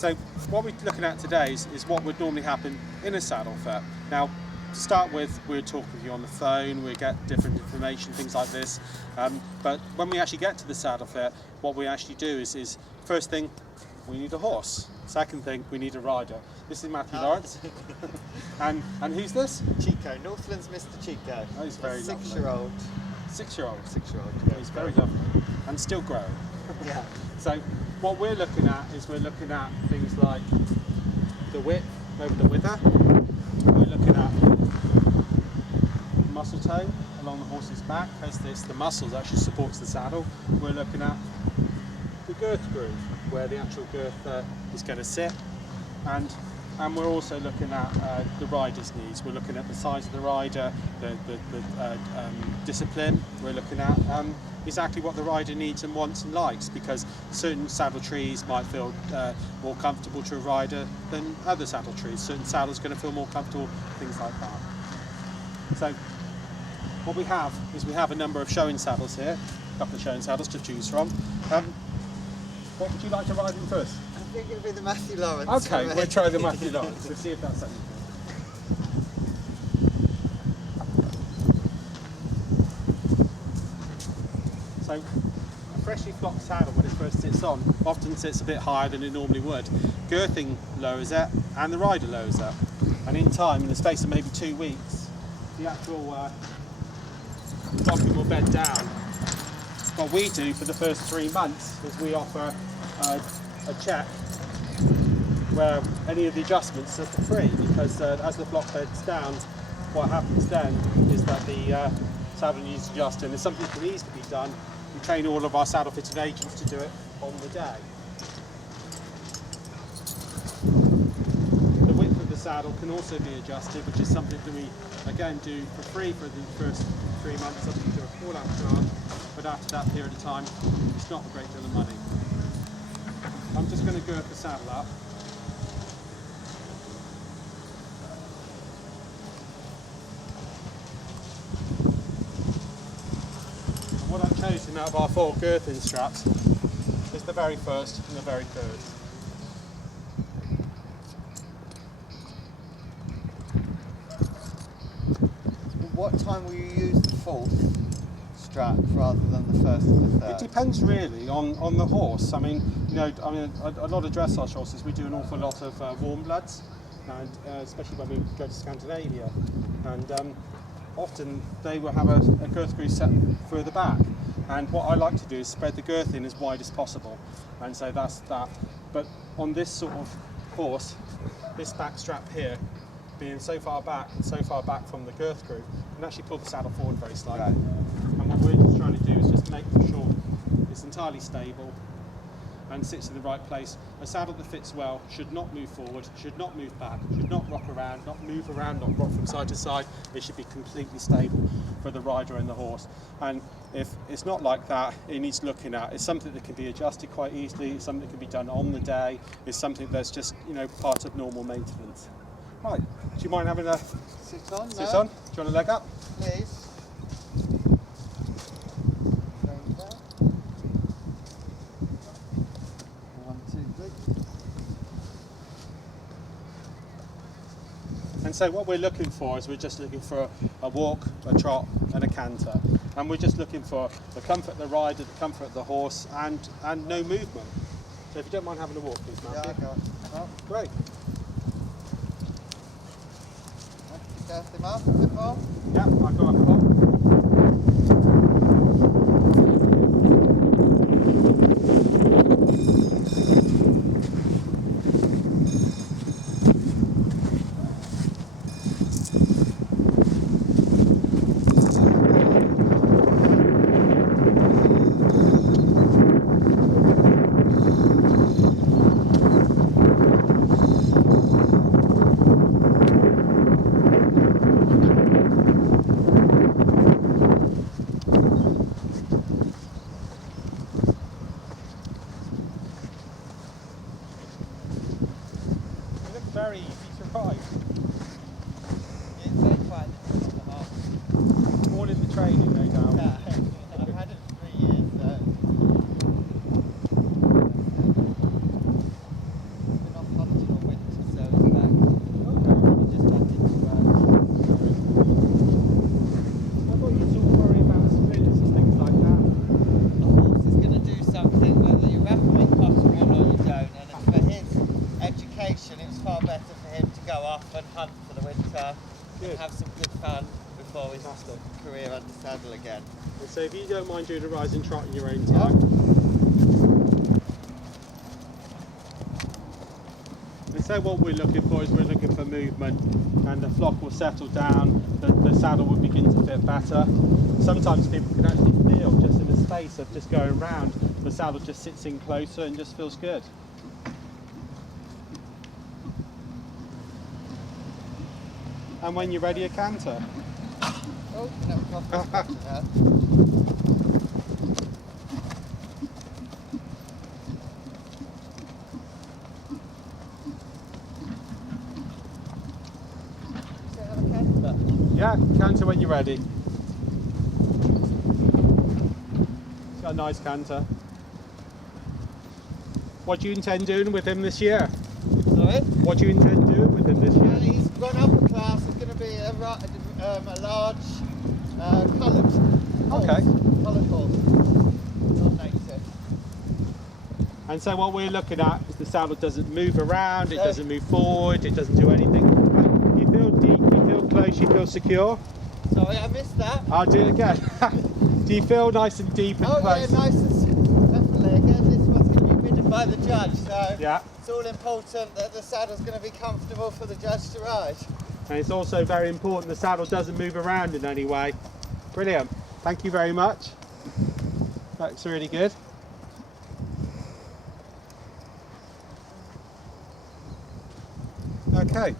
So what we're looking at today is what would normally happen in a saddle fit. Now, to start with, we'll talk with you on the phone, we'll get different information, things like this. But when we actually get to the saddle fit, what we actually do is first thing, we need a horse. Second thing, we need a rider. This is Matthew Lawrence. and who's this? Chico, Northland's Mr. Chico. Oh, he's very lovely. 6-year-old. 6-year-old? 6-year-old, yeah. He's very lovely. And still growing. Yeah. So what we're looking at is we're looking at things like the width over the wither. We're looking at muscle tone along the horse's back as the muscles actually supports the saddle. We're looking at the girth groove where the actual girth is going to sit, and we're also looking at the rider's needs. We're looking at the size of the rider, the discipline. We're looking at exactly what the rider needs and wants and likes, because certain saddle trees might feel more comfortable to a rider than other saddle trees. Certain saddles are going to feel more comfortable, things like that. So what we have is we have a number of showing saddles here, a couple of showing saddles to choose from. What would you like to ride in first? I think it'll be the Mathew Lawrence. Okay, we'll try the Mathew Lawrence. Let's see if that's anything. So, a freshly flocked saddle, when it first sits on, often sits a bit higher than it normally would. Girthing lowers it, and the rider lowers it. And in time, in the space of maybe 2 weeks, the actual flocking will bed down. What we do for the first 3 months is we offer a check where any of the adjustments are for free, because as the flock beds down, what happens then is that the saddle needs adjusting. There's something that needs to be done. We train all of our saddle fitting agents to do it on the day. The width of the saddle can also be adjusted, which is something that we again do for free for the first 3 months, subject to a call-out charge. But after that period of time, it's not a great deal of money. I'm just going to girth the saddle up. And what I've chosen out of our 4 girthing straps is the very first and the very third. What time will you use the 4th strap rather than the 1st and the 3rd? It depends really on the horse. I mean, a lot of dressage horses, we do an awful lot of warm bloods, and especially when we go to Scandinavia, and often they will have a girth groove set further back. And what I like to do is spread the girth in as wide as possible, and so that's that. But on this sort of horse, this back strap here, being so far back and so far back from the girth groove, can actually pull the saddle forward very slightly. Right. And what we're just trying to do is just make sure it's entirely stable and sits in the right place. A saddle that fits well should not move forward, should not move back, should not rock around, not move around, not rock from side to side. It should be completely stable for the rider and the horse. And if it's not like that, it needs looking at. It's something that can be adjusted quite easily, it's something that can be done on the day, it's something that's just, part of normal maintenance. Right, do you mind having a Sit on? sit on? Do you want a leg up? Please. And so what we're looking for is we're just looking for a walk, a trot and a canter. And we're just looking for the comfort of the rider, the comfort of the horse, and no movement. So if you don't mind having a walk, please, Matthew. Yeah, I got it. Oh, Great. girth him up a bit more. Yeah, I've got a hole. Very easy to ride. Yeah, very quiet. All in the training, no doubt. Yeah, I've had it for 3 years, so. have some good fun before his career under saddle again. And so if you don't mind doing a rising trot in your own time. And so what we're looking for is we're looking for movement, and the flock will settle down, the saddle will begin to fit better. Sometimes people can actually feel just in the space of just going round, the saddle just sits in closer and just feels good. And when you're ready, a canter. Oh, no, coffee. Yeah, canter when you're ready. It's got a nice canter. What do you intend doing with him this year? Sorry? What do you intend doing with him this year? Well, he's gone up a class. It's going to be a large coloured horse. Okay. Coloured horse. Not native. And so what we're looking at is the saddle doesn't move around, it doesn't move forward, it doesn't do anything. You feel deep, you feel close, you feel secure. Sorry, I missed that. I'll do it again. Do you feel nice and deep and close? Oh yeah, nice and definitely. Again, this one's going to be ridden by the judge, so Yeah. it's all important that the saddle's going to be comfortable for the judge to ride. And it's also very important the saddle doesn't move around in any way. Brilliant. Thank you very much. That's really good. Okay.